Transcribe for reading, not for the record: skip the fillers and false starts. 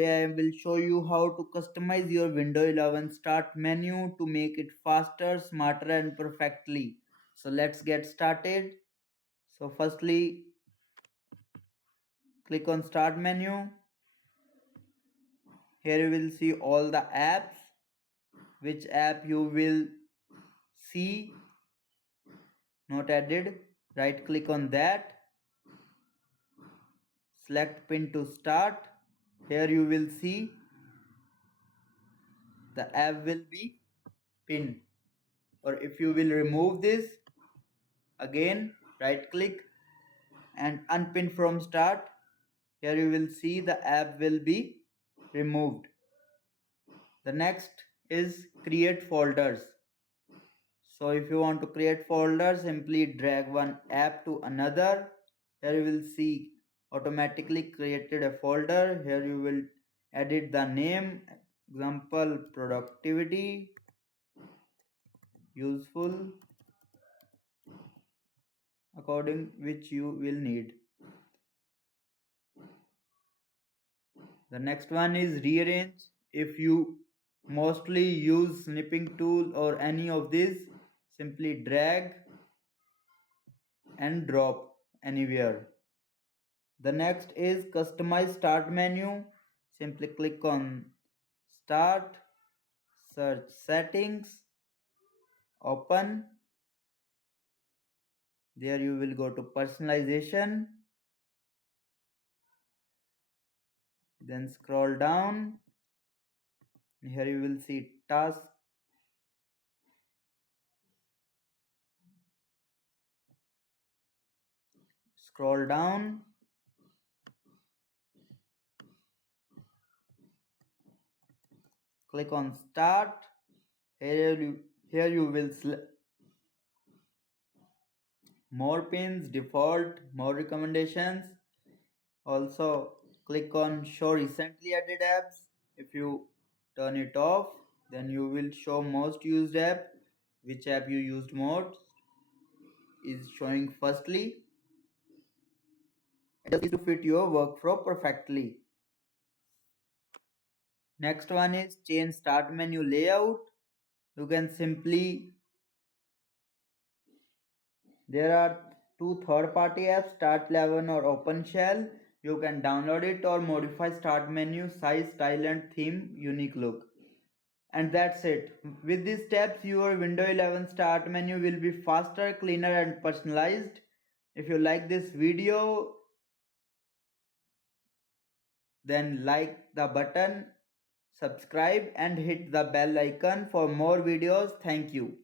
today I will show you how to customize your Windows 11 start menu to make it faster, smarter and perfectly. So let's get started. So firstly, click on start menu. Here you will see all the apps. Which app you will see not added. Right click on that. Select pin to start. Here you will see the app will be pinned. Or if you will remove this, again right click and unpin from start. Here you will see the app will be removed. The next is create folders. So if you want to create folders, simply drag one app to another. Here you will see automatically created a folder. Here you will edit the name, example productivity, useful, according which you will need. The next one is rearrange. If you mostly use snipping tool or any of these, simply drag and drop anywhere. The next is customize start menu. Simply click on start, search settings, open. There you will go to personalization. Then scroll down. Here you will see task. Scroll down. Click on start. Here you will select more pins, default, more recommendations. Also click on show recently added apps. If you turn it off, then you will show most used app. Which app you used most is showing firstly. Just to fit your workflow perfectly. Next one is change start menu layout. You can simply, there are two third-party apps, Start 11 or OpenShell. You can download it or modify start menu size, style and theme unique look. And that's it. With these steps, your Windows 11 start menu will be faster, cleaner and personalized. If you like this video, then like the button, subscribe and hit the bell icon for more videos. Thank you.